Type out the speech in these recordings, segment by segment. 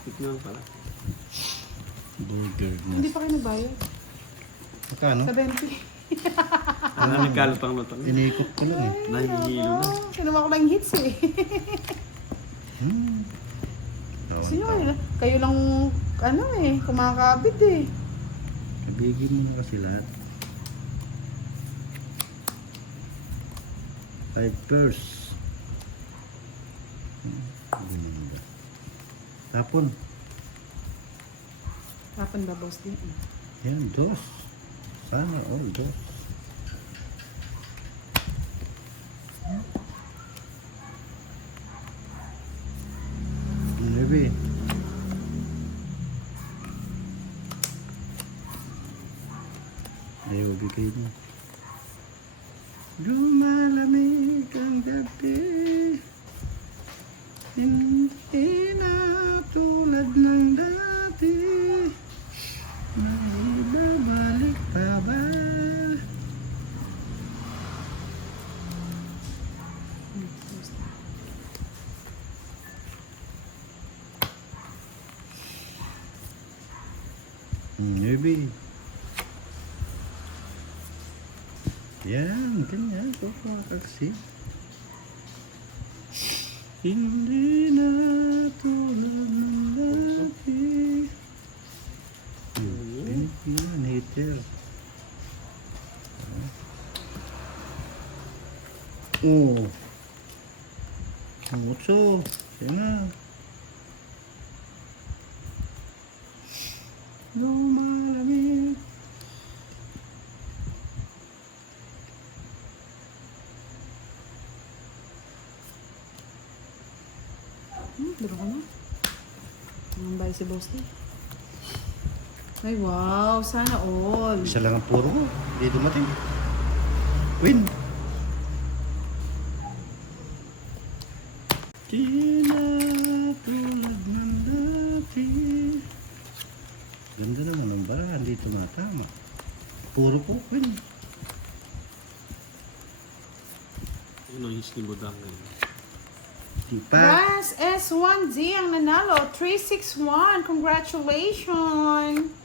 Stick na lang pala. Burger na. Hindi pa kayo nagbayad. Magkano? 70. Nagkalutang lutang. Iniikot ko lang eh. Nahihilo na. Kinuha ko lang hits eh. Sino kayo? Kayo lang, ano eh, kumakabit eh. Kabigin mo na kasi lahat. 5 pairs. Ganda. Tapon. Kapan ba boss din? Yan, dos. Sana all dos. Maybe. Ayaw bigay mo. Lumalamig ang gabi. Hindi na tulad ng dati. Maibabalik pa ba? Maybe. Yan, ganyan. Kumakaksi. Hindi na tulad ng dati. Yan, hitter. Oh. Mucho. Yan na. Lumalamig. Duro ko na. Anong bahay si boss din? Ay wow, sana all. Isa lang ang puro ko. Hindi dumating. Win. Di na tulad ng dati. Ganda naman ang bara. Hindi tumatama. Puro po. Win. Yun ang hisni budang ngayon. Tipa. Ras S1Z ang nanalo. 361. Congratulations!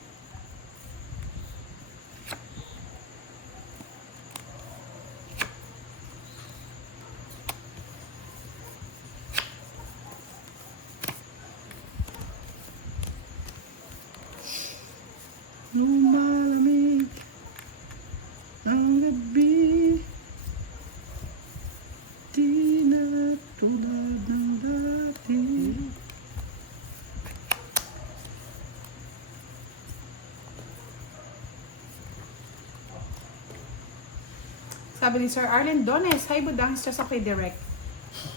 Lumalamig ang gabi. Di na tulad ng dati. Sabi ni Sir Arlen Dones, hi budang sa kay Direct.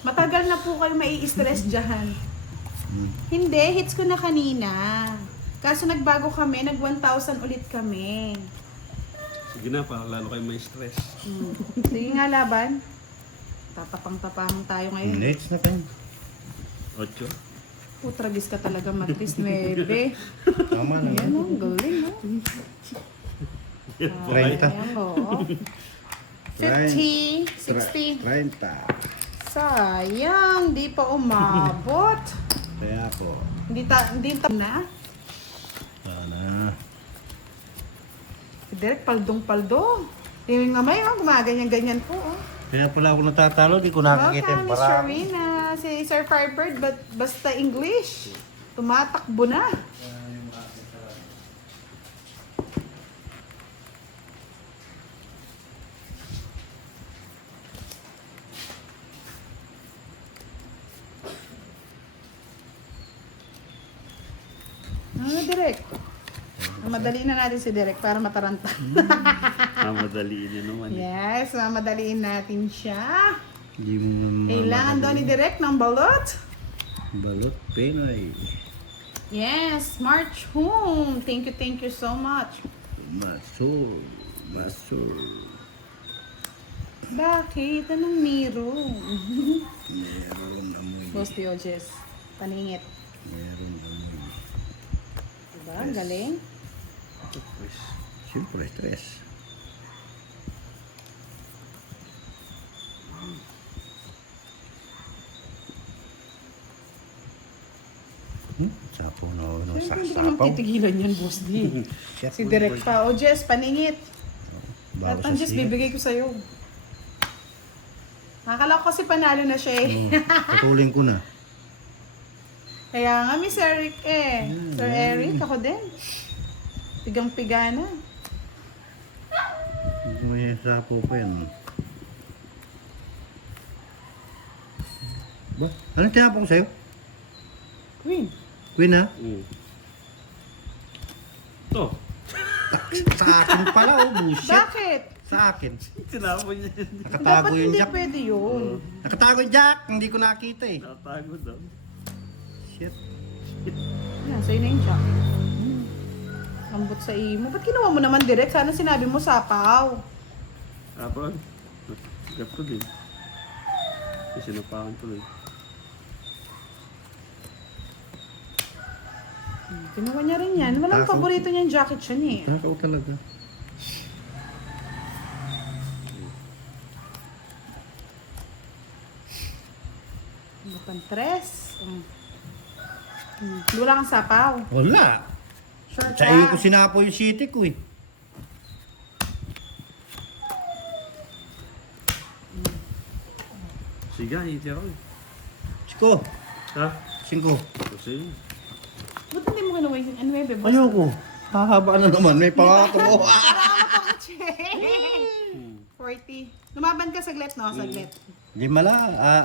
Matagal na po kayo mai-stress dyan. Hindi, hits ko na kanina. Kaso nagbago kami, nag 1,000 ulit kami. Sige na, para lalo kayo may stress. Sige nga laban. Tatapang-tapang tayo ngayon. Next na tayo. 8. Putragis ka talaga, Matris 9. Tama na Ayan yan. o, galing o. 30. Ayan o. 50, 60. 30. Sayang, di pa umabot. Kaya ako. Hindi na. Sana. Direk, paldong-paldo. Tingin nga may, gumaganyan-ganyan po. Oh. Kaya pala ako natatalo. Di ko nakakita yung Welcome, Miss para. Sharina. Si Sir Firebird, basta English. Tumatakbo na. Direk. Madaliin na natin si Direk para mataranta. Madaliin yun naman. Yes, madaliin natin siya. Hindi mo naman. Kailangan daw ni Direk ng balot. Balot Pinoy. Yes, March home. Thank you so much. Masur. Masur. Bakit? Anong meron? Meron amoy. Boss Dioges, paningit. Meron amoy. Diba? Ang galing. Siyempre, stress. Sapaw na ako ng Siyempre, hindi ko naman sasapaw. titigilan yun, boss D. Shit. Si Direk pa. O, Jess, paningit. Bago At sa ang Jess, siya. bibigay ko sa'yo. Nakakala ko kasi panalo na siya eh. Putulin ko na. Kaya nga, Miss Eric eh. Sir Eric, ako din. Pigang-piga na. May sapaw pa yan. Ba? Anong tinapong sa'yo? Queen. Queen ha? Mm. To. Sa akin pala oh, bullshit. Bakit? Sa akin. Tinapon niya yun. Nakatago Dapat yung hindi jack. pwede yun. Nakatago yung jack. Hindi ko nakita eh. Natago daw. Shit. Yan, sa'yo na yung jack. Lambot sa imo. Ba't ginawa mo naman direct? Sana sinabi mo sapaw. Tapon. Gat ko din. Kasi napakan tuloy. Kinuha niya rin yan. Walang Ako. paborito niyang jacket siya eh. Nakakaw talaga. Mukhang tres. Wala kang sapaw. Wala. Sure Sa iyo ko sinapo yung city ko eh. Sige, hitira ko eh. Siko. Ha? 5. Kasi Ba't hindi mo kinuha yung ano eh, boss? Ayoko. Hahaba na naman. May pangato ko. Para check. 40. Lumaban ka saglit, no? Saglit. Di mala.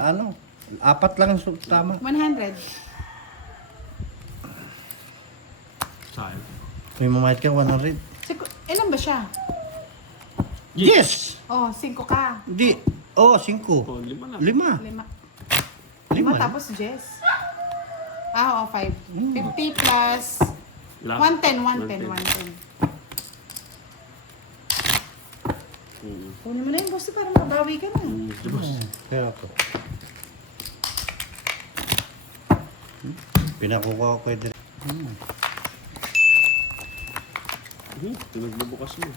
Ano? 4 lang ang tama. 100. sayang. May mamayad ka 100. Ilan ba siya? Yes! Oh, 5 ka. Hindi. Oh, 5. Oh, 5 lang. 5. 5. 5. Tapos Jess. Oo, 5. 50 plus Last. 110. Kunin mo na yung boss para mabawi ka na. Diyos. Kaya ako. Pinakuha ko kay Direk. Pinagbubukas mo.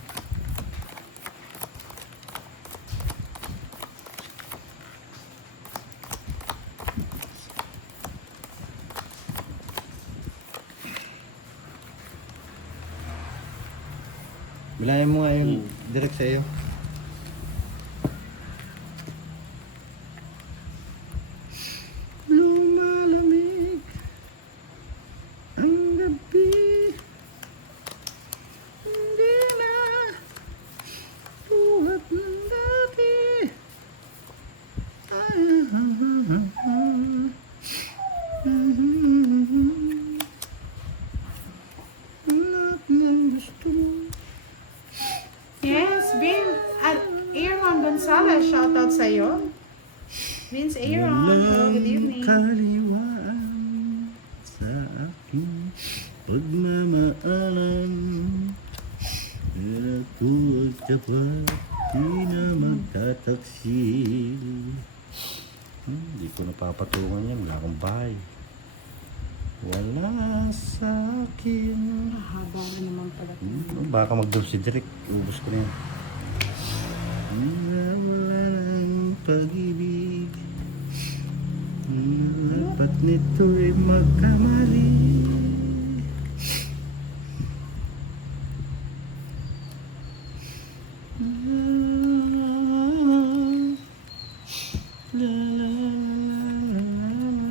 Bilangin mo nga yung Direk sa iyo. Lumalamig ang gabi. Hindi na tulad ng dati. Lahat ng gusto mo. Yes, Aaron Gonzalez, shout out sa'yo. Vince Aaron, hello, good evening. Kaliwaan sa aking pagmamaalam. Pero ako at dapat di na magtataksil. Hindi ko napapatungan yan. Wala akong bahay. Wala sa akin. Haba na naman pala. Baka mag-dub si Direk. Ubus ko na yan. Wala ng pag-ibig. Dapat nito'y magkamali. La la la la la.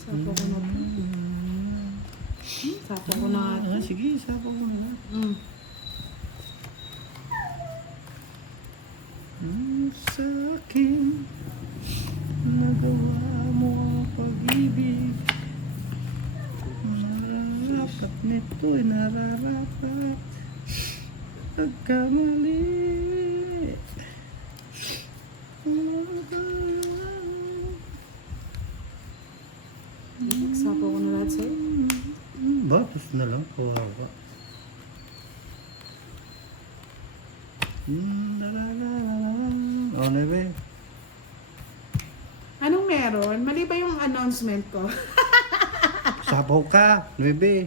Sapo ko na po. Sapo ko na. Sige, sapo ko na. Sa akin, nagawa mo ang pag-ibig. Nararapat nito'y nararapat. Pagkamali. Sapo ko na lahat sa'yo. Batos na lang, kawawa. Ano ba? Anong meron? Mali ba yung announcement ko? Sabaw ka, 9.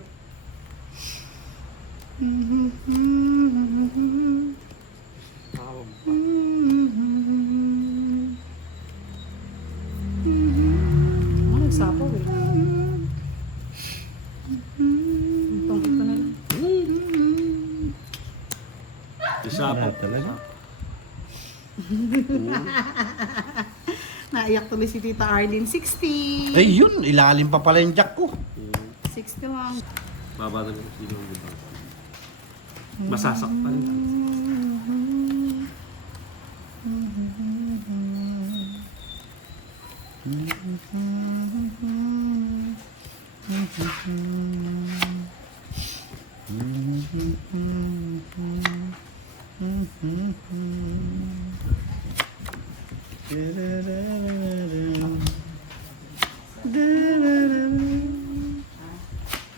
Nagsapo eh. Sapaw. talaga. Naiyak tuloy si Tita Arlene. 60. Ay yun, ilalim pa pala yung jack ko. 60 lang. Baba na yung sino yung diba? Masasaktan ka.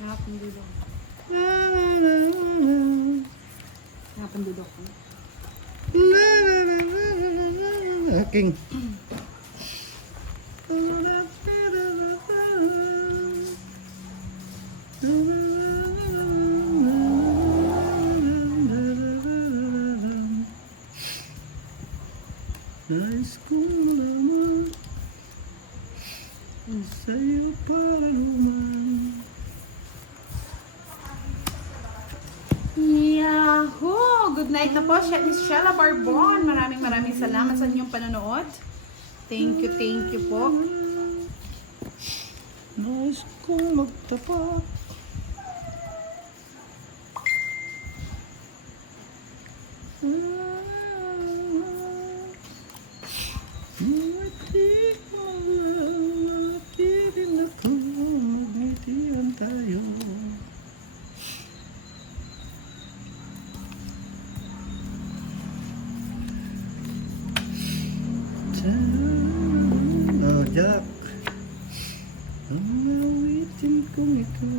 Hapon dudok. Hapon dudok. King. Nais ko naman sa'yo paluman. Yahoo! Good night na po, Miss Shella Barbon. Maraming salamat sa inyong panonood. Thank you po. Nais kong magtapat. Malaki ako, magnitian tayo. Oh, Jack. Ang awitin kong ito.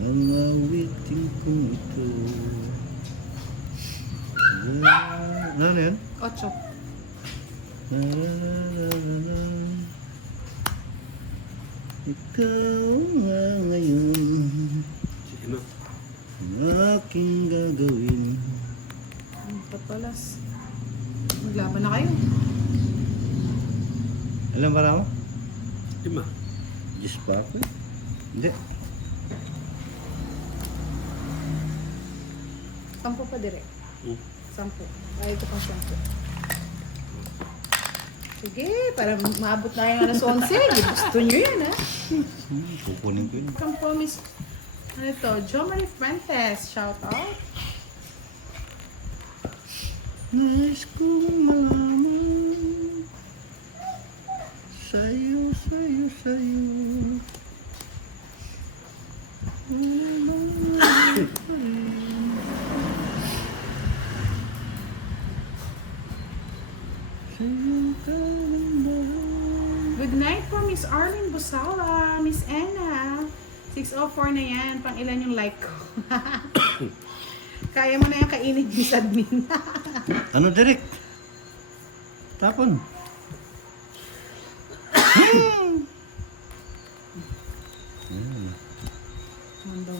Ang awitin kong ito. Ano yan? 8. Ikaw nga ngayon Sino? ang aking gagawin. Ang papalas. Maglaban na kayo. Alam ba ako? 5. Diyos pa ako eh. Hindi. 10 pa direct. 10. Ay, ito pang 10. Sige, para maabot na kayo ng alas 11. Gusto nyo yan, ha? Kukunin ko yun. Come po, Miss... Ano ito? Jo Marie Fuentes. Shout out. Nais kong malaman sa'yo. Good night po, Miss Arlene Busala. Miss Anna. 6:04 na yan. Pang ilan yung like ko. Kaya mo na yung kainin, Miss Admin. Ano direct? Tapon.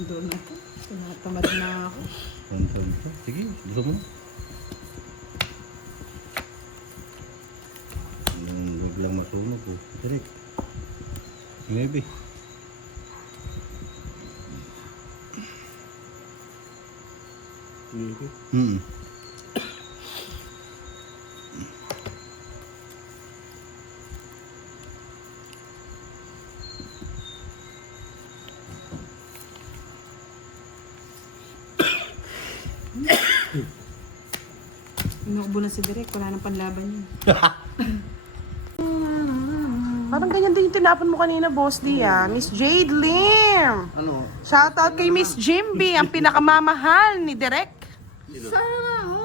Doon na po. Tumatamad na ako. Tonton ko. Sige, gusto mo. Huwag lang masunog ko. Direct. Maybe. Hmm. Inuubo na si Direk. Wala nang panlaban yun. Parang ganyan din yung tinapon mo kanina, Boss D, ah. Miss Jade Lim. Ano? Shoutout kay Miss Jimby, ang pinakamamahal ni Direk.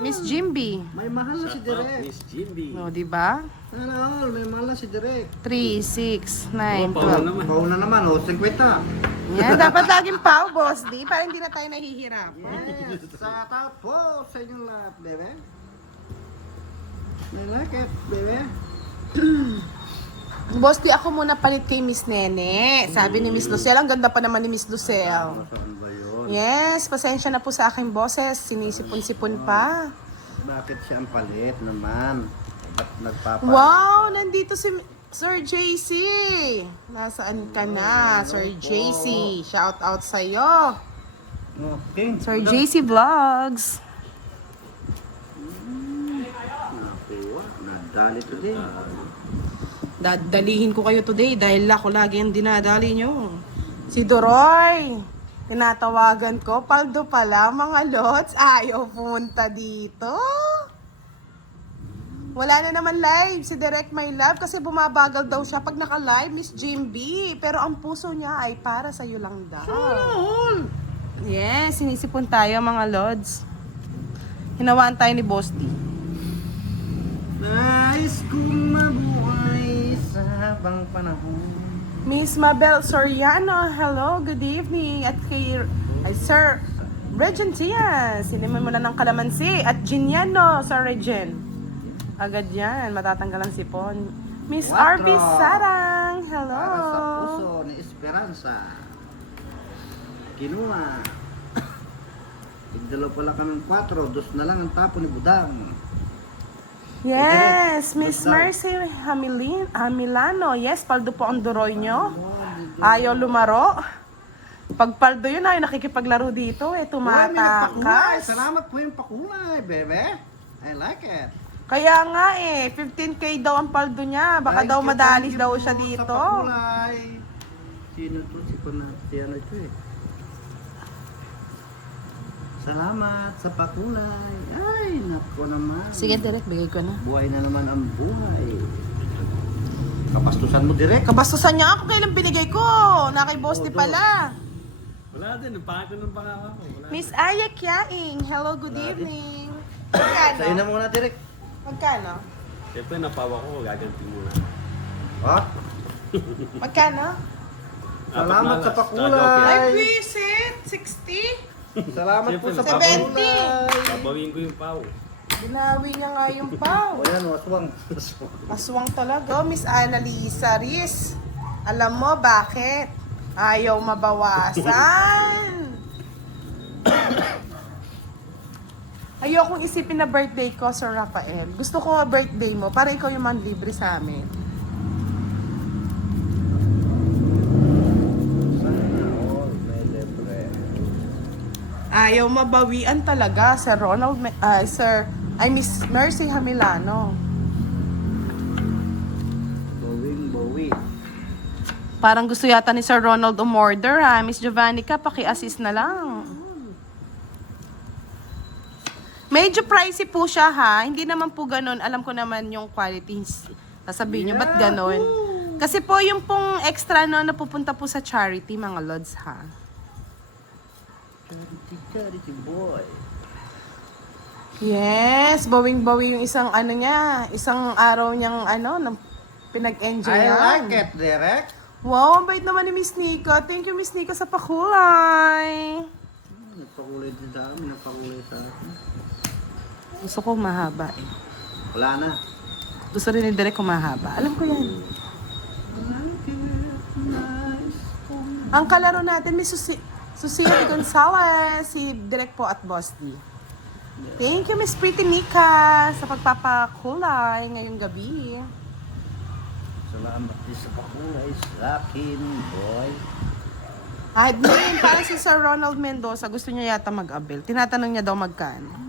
Miss Jimby. May mahal na si Shout out, Direk. Miss Jimby. O, di ba? Sana all, may mahal na si Direk. 3, 6, 9, Paula 12. naman. Pauna naman, 50. Yan, dapat laging pau, boss. Di, para hindi na tayo nahihirap. Yes, shout out po sa inyong lahat, bebe. I like it, bebe. Boss, di ako muna palit kay Miss Nene. Sabi ni Miss Lucel, ang ganda pa naman ni Miss Lucel. Saan ba yun? Yes, pasensya na po sa aking boses. Sinisipon-sipon pa. Bakit siya ang palit naman? Ba't nagpapalit? Wow, nandito si Sir JC. Nasaan ka na, Sir JC? Shout out sa'yo. Okay. Sir JC Vlogs. Nakuha, nadali today. Dadalihin ko kayo today dahil ako lagi ang dinadali nyo. Si Doroy, tinatawagan ko, paldo pala mga lods, ayaw pumunta dito. Wala na naman live si Direct My Love kasi bumabagal daw siya pag naka-live, Miss Jimby. Pero ang puso niya ay para sa'yo lang daw. Yes, sinisipon tayo mga lods. Hinawaan tayo ni Boss D. Nais kong mabuhay sa habang panahon. Miss Mabel Soriano, hello, good evening. At kay Sir Regen Tias, siniman mo na ng kalamansi. At Giniano sa Regen. Agad yan, matatanggal ang sipon. Miss Quatro. RB Sarang, hello. Para sa puso ni Esperanza. Kinuha. Tigdalo pala kaming 4, 2 na lang ang tapo ni Budang. Yes, Direct, Miss basta. Mercy Hamilano. Yes, paldo po ang duroy nyo. Ayaw lumaro. Pag paldo yun, ayaw nakikipaglaro dito. Uy, may nagpakulay. Tumatakas. Salamat po yung pakulay, bebe. I like it. Kaya nga eh, 15K daw ang paldo niya. Baka Thank daw you, madalis thank you daw po siya sa dito. pakulay. Sino to? Si ano ito eh. Salamat sa pakulay. Ay, nako naman. Sige, direct, bigay ko na. Buhay na naman ang buhay. Kapastusan mo direct. Kabastusan niya ako, kailan binigay ko? Na kay Boss T pala. Wala din, ang pangako ng pangako. Wala. Miss Aya Kiaing, hello, good evening. Sa'yo na Magkano? muna direct. Magkano? Siyempre, napawa ko, gaganti muna. Ha? Magkano? Salamat sa Apat pakulay. na alas. Ay, visit! 60? Salamat po sa Siyempre, pakulay. Babawin ko yung pao. Binawi niya nga yung pau. O yan, waswang. Aswang talaga. Oh, Miss Annalisa Riz. Alam mo bakit? Ayaw mabawasan. Ayokong isipin na birthday ko, Sir Rafael. Gusto ko birthday mo para ikaw yung manlibre sa amin. Sana all may libre. Ayaw mabawian talaga, Sir Ronald, Miss Mercy Hamilano. Bawi. Parang gusto yata ni Sir Ronald umorder ha. Miss Giovannica, paki-assist na lang. Medyo pricey po siya ha. Hindi naman po ganun. Alam ko naman yung qualities. Sasabihin nyo, ba't ganun? Kasi po yung pong extra no, napupunta po sa charity mga lods ha. Charity boy. Yes, bawing-bawi yung isang ano niya. Isang araw niyang ano, pinag-enjoy I yan. like it, Derek. Wow, ang bait naman ni Miss Nika. Thank you, Miss Nika, sa pakulay. Nagpakulay din sa amin, nagpakulay sa akin. Gusto ko mahaba eh. Wala na. Gusto rin ni Derek kung mahaba. Alam ko yan. Ang kalaro natin, Miss Susie Gonzalez, si Derek po at Boss D. Thank you, Miss Pretty Nika, sa pagpapakulay ngayong gabi. Salamat din sa pakulay sa akin, boy. Admin, parang si Sir Ronald Mendoza, gusto niya yata mag-abel. Tinatanong niya daw magkano.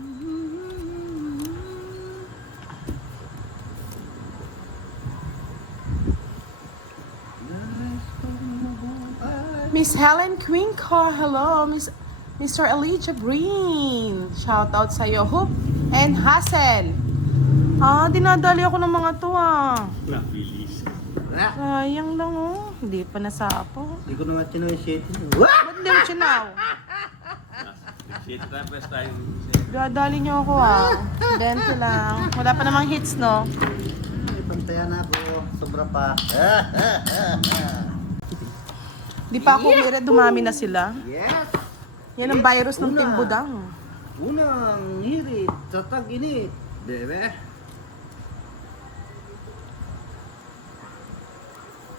Miss Helen Quinco, hello. Mr. Elijah Green, shout out sa'yo. Hoop and Hassel. Dinadali ako ng mga to Na-release. Wala. Sayang lang oh. Hindi pa nasapo. Hindi ko naman chinoy setting. Ba't hindi mo chinaw? Shit rappers tayo. Dadali niyo ako ah. Dente lang. Wala pa namang hits, no? Ay, pantayan na ako. Sobra pa. Di pa ako kira, dumami na sila. Yes! Yan ang virus ng Una. Timbudang. Unang hirit sa tag-init. Bebe.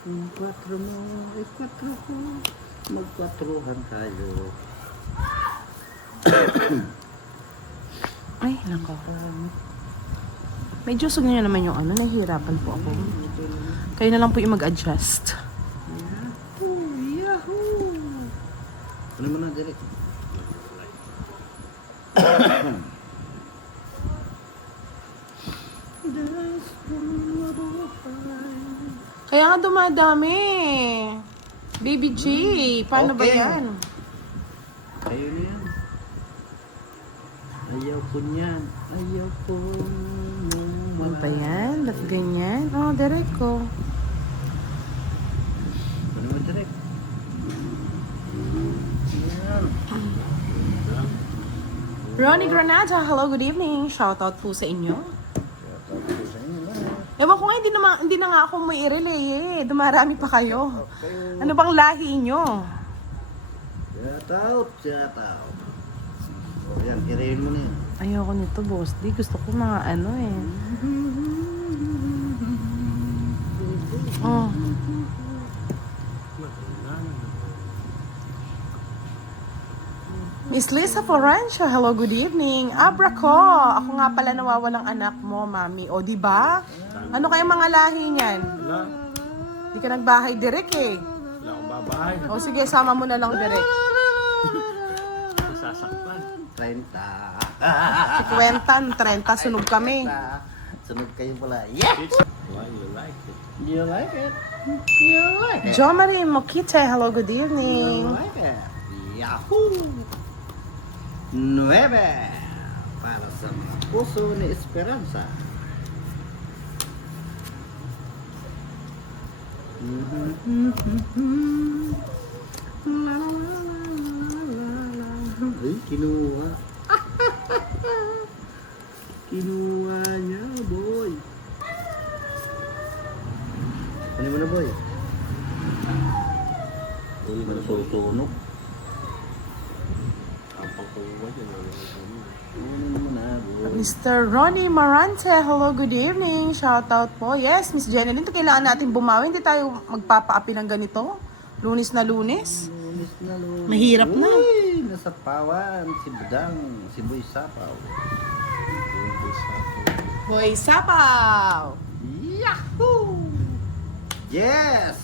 Yung 4 mo ay 4 ko. Mag-4han tayo. Ay, nako. Medyo sug niyo naman yung ano, nahihirapan po ako. Kayo na lang po yung mag-adjust. Yahoo! Yahoo! Ano mo na, direct? Kaya nga dumadami. Baby G, paano ba Okay. yan? Ayaw niyan. Ayaw ko niyan. Ayaw ko. Ano ba yan? Ba't ganyan? Oh, direct ko. Ano mo, direct? Yan. Ronnie Granada, hello, good evening. Shoutout po sa inyo. Shoutout po sa inyo lahat. Ewan ko nga, hindi na nga ako may i-relay eh. Dumarami pa kayo. Kayo. Ano bang lahi nyo? Shoutout. Shoutout. O yan, kirayin mo na yan. Ayoko nito, boss. Di, gusto ko mga ano eh. Oh. Miss Lisa Florencio, hello, good evening. Abra ko, ako nga pala nawawalang anak mo, mami. O, di ba? Ano kayang mga lahi niyan? Wala. Di ka nagbahay direct eh. Wala akong babahay. O sige, sama mo na lang direct. Masasaktan. 30. Si Quentan, 30, sunog kami. Sunod kayo pala. Yeah! Why you like it? You like it? You like it? Jo Marie Mokite, hello, good You evening. like it? Yahoo! 9 para sa mga puso ni Esperanza. La, la, la, la. Ay, kinuha. Kinuha niya, boy. Ano mo na, boy? Uli mo na po. Tutunog. Ang pangkuwa yun. Ano mo na, boy? Mr. Ronnie Marante, hello, good evening. Shoutout po. Yes, Miss Jeneline, kailangan natin bumawi. Hindi tayo magpapaapi ng ganito. Lunes na lunes. Lunis na lunis. Mahirap na. Uy, nasa pawan. Si Budang. Si Boy Sapaw. Boy Sapaw! Yahoo! Yes!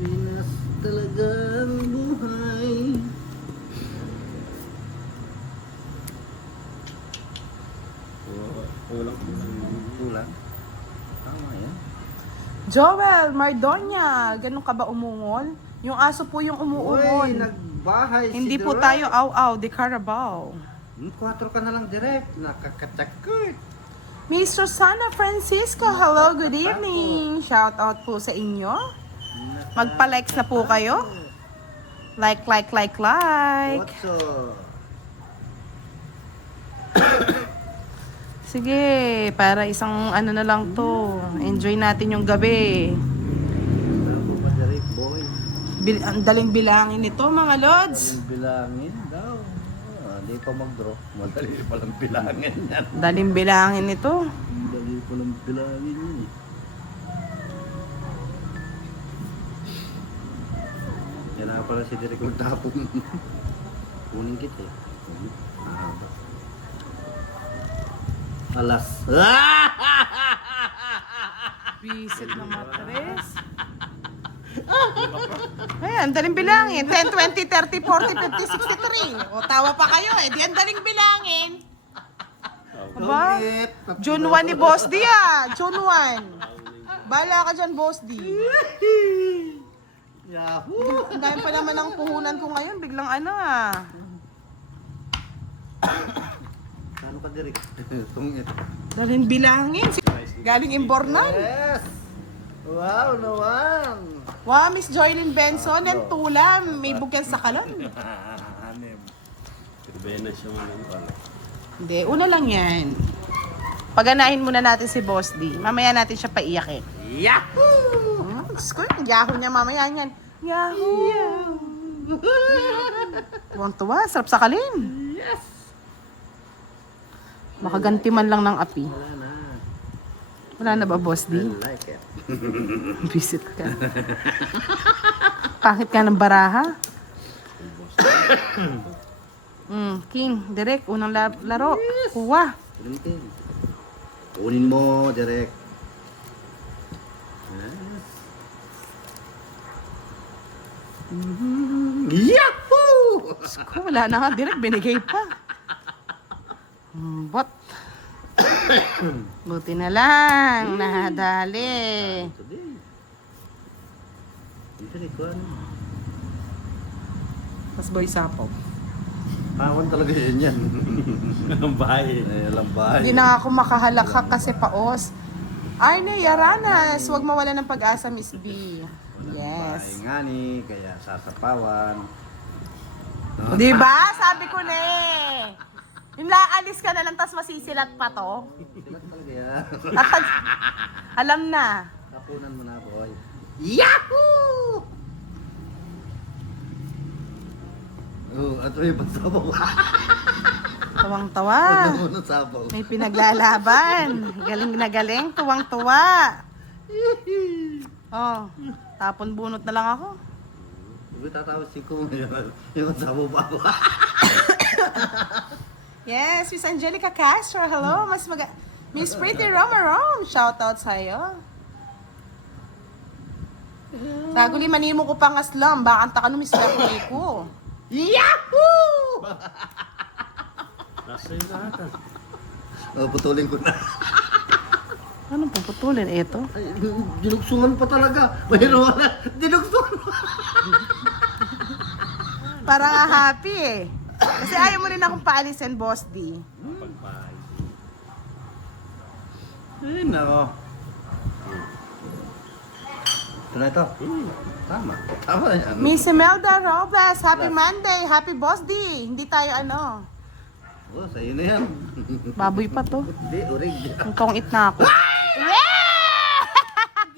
Minas talagang buhay. Kulang. Kulang. Tama yan. Joel Mardonia, ganun ka ba umungol? Yung aso po yung Uy, umuungol. nagbahay Hindi si po Direk. tayo aw-aw, de Carabao. 4 ka na lang direct. Nakakatakot. Miss Rosana Francisco, hello, good evening. Shoutout po sa inyo. Magpa-likes na po kayo. Like. What's up? Sige, para isang ano na lang to. Enjoy natin yung gabi. Ako ba direct, boy? Ang daling bilangin nito, mga lods. Ang bilangin daw. Hindi pa mag-draw. Madali palang bilangin yan. Daling bilangin nito. Madali palang bilangin yan eh. Yan na pala si Derek magtapon. Kunin kita eh. Mahaba. Alas. Visit na matres. Ayan, daling bilangin. 10, 20, 30, 40, 50, 63. O, tawa pa kayo eh. Di ang daling bilangin. Aba? June 1 ni Boss D ah. June 1. Bala ka dyan, Boss D. Yahoo! Ang dami pa naman ang puhunan ko ngayon. Biglang ano ah. Ano ka Derek? Tungit. Daling bilangin. Galing Imbornal. Yes! Wow naman! Wow, Miss Joylyn Benson. Yan tulam. May bugyan sa kalan. Benes yung ano pala. Hindi, una lang yan. Paganahin muna natin si Boss D. Mamaya natin siya paiyakin. Yahoo! Diyos ko, yung yahoo niya mamaya yan. Yahoo! Tuwang-tuwa, sarap sakalin. Yes! Makaganti man lang ng api. Wala na. Wala na ba, Boss I D? like it. Visit ka. Pangit ka ng baraha. King, direct, unang laro. Kuha. Kunin mo, direct. Yahoo! Diyos ko, wala na nga, direct, binigay pa. Bot. Buti na lang, nadali. Today. Direct ko ano. Tapos boy sapo. Pawan talaga yan. Ang bahay. Ay, alam ba? Hindi na ako makahalakak kasi paos. Arne, Yaranas, huwag mawala ng pag-asa, Miss B. Ay Yes. nga ni, kaya sasapawan. No? Di ba? Sabi ko na eh. Yung laalis ka na lang, tapos masisilat pa to. Sila talaga yan. Alam na. Tapunan mo na, boy. Yahoo! Oh, at may pasabaw. Tuwang-tuwa. Ano mo ng sabaw? May pinaglalaban. Galing na galing, tuwang-tuwa. Oh, tapon bunot na lang ako. Hindi tatawa si Kung yung sabaw pa ako. Yes, Miss Angelica Castro. Hello, Miss Pretty Romarom. Shoutout sa'yo. Saguli manimo ko pang aslam. Bakanta ka no, Miss Beverly ko. Yahoo! Nasa yung lahat ah. Oh, putulin ko na. Anong puputulin? Ito? Ay, dinugsungan pa talaga. Mayroon na. Dinugsungan pa. Parang happy eh. Kasi ayaw mo rin akong paalisin, Boss D. Pagbahay. Ay, nako. Ito na ito. Tama. Tama yan. Miss Imelda Robles, happy Monday. Happy Boss D. Hindi tayo ano. Oh, sa'yo na yan. Baboy pa to. Hindi, urig. Ang tongit na ako. Hindi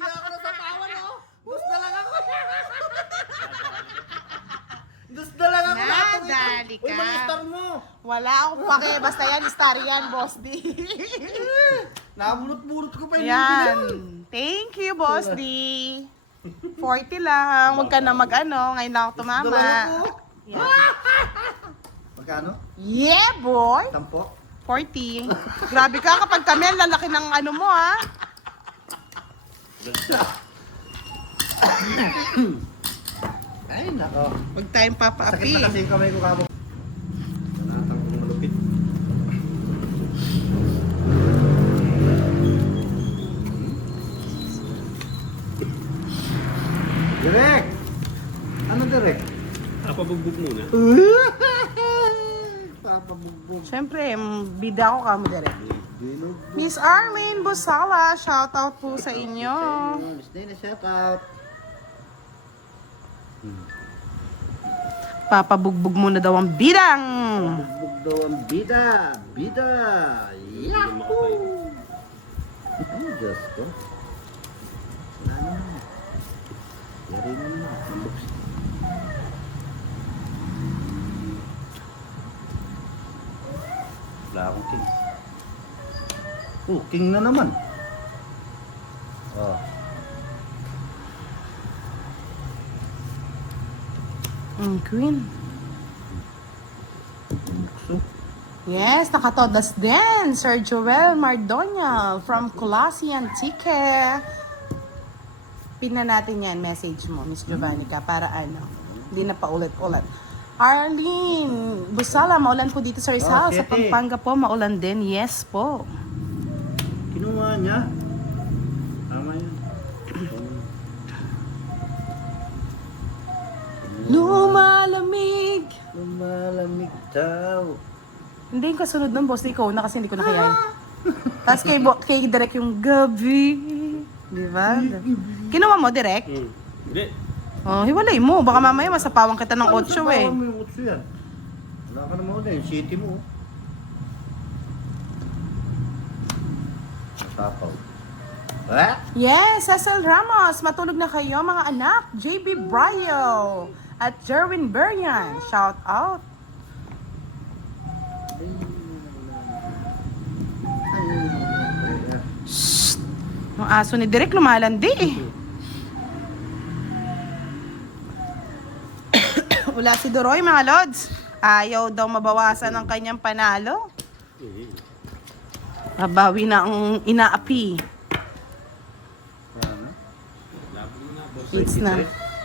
ako nasapawan, oh. Gusto lang ako. Gusto lang ako. Nadali Uy, ka. mag-star mo. Wala akong pake. Basta yan, star yan, Boss D. Nabulot-bulot ko pa Yan. Thank you, Boss D. 40 lang. Huwag ka na mag-ano. Ngayon lang ako tumama. Yan. Magkano? Yeah, boy. Tampo? 40. Grabe ka kapag kami, ang lalaki ng ano mo, ha? Ay, nako. Huwag tayong Sakit papaapi. na kasi yung kamay ko kamo. Nanatang kong malupit. Direk! Ano direk? Papabugbog muna. Papabugbog. Siyempre, bida ko kamo direct. Binog. Miss Arlene Busala, shoutout po sa inyo. Miss Dana, shout out. Papabugbog muna daw ang bidang. Bugbog daw ang bida. Bida. Yahoo! Ay, Diyos ko. Wala naman. Yari na naman. Mambok siya. Wala akong king. Oh, king na naman. Oh. Queen. Bukso. Yes, nakatodas din. Sir Joel Mardoña from Colossi Antique. Pin na natin yan, message mo, Miss Giovannica, para ano, hindi na paulit-ulit. Arlene Busala, maulan po dito sa Rizal. Sa Tete. Pampanga po, maulan din. Yes po. Kinuha niya. Tama yun. Lumalamig. Lumalamig daw. Hindi yung kasunod nun, boss. Ikaw na kasi hindi ko na kaya. Tapos kay Direk yung gabi. Di ba? Kinuha mo, Direk? Hindi. Oh, hiwalay mo. Baka mamaya masapawang kita ng 8 eh. Ano sa bawang mo yung 8 yan? Wala ka naman ulit. Yung city mo. Natapaw. Ah? Yes, Cecil Ramos. Matulog na kayo mga anak. JB Bryo at Jerwin Berian. Shout out. Yung aso ni Direk lumalandi eh. Wala si Doroy mga lods. Ayaw daw mabawasan ng kanyang panalo. Babawi na ang inaapi.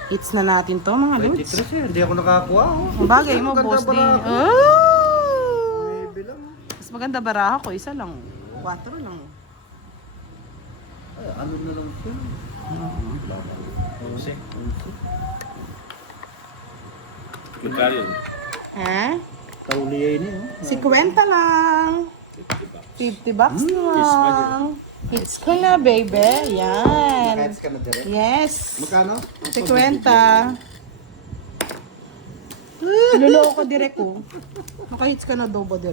It's na natin to mga lods. 23 eh. Hindi ako nakakuha. Ang bagay mo, Maganda boss pala din. ako. Oh! May bilang. Mas maganda baraha ko, isa lang. 4 lang. Ay, ano na lang siya? Kasi. Magkano yun? Ha? Tauliyay na yun. 50 lang. 50 bucks lang. It's ko na, baby. Yan. Kahit ka na direct. Yes. Magkano? 50. Niloloko direct ko. Nakahits ka na daw ba direct?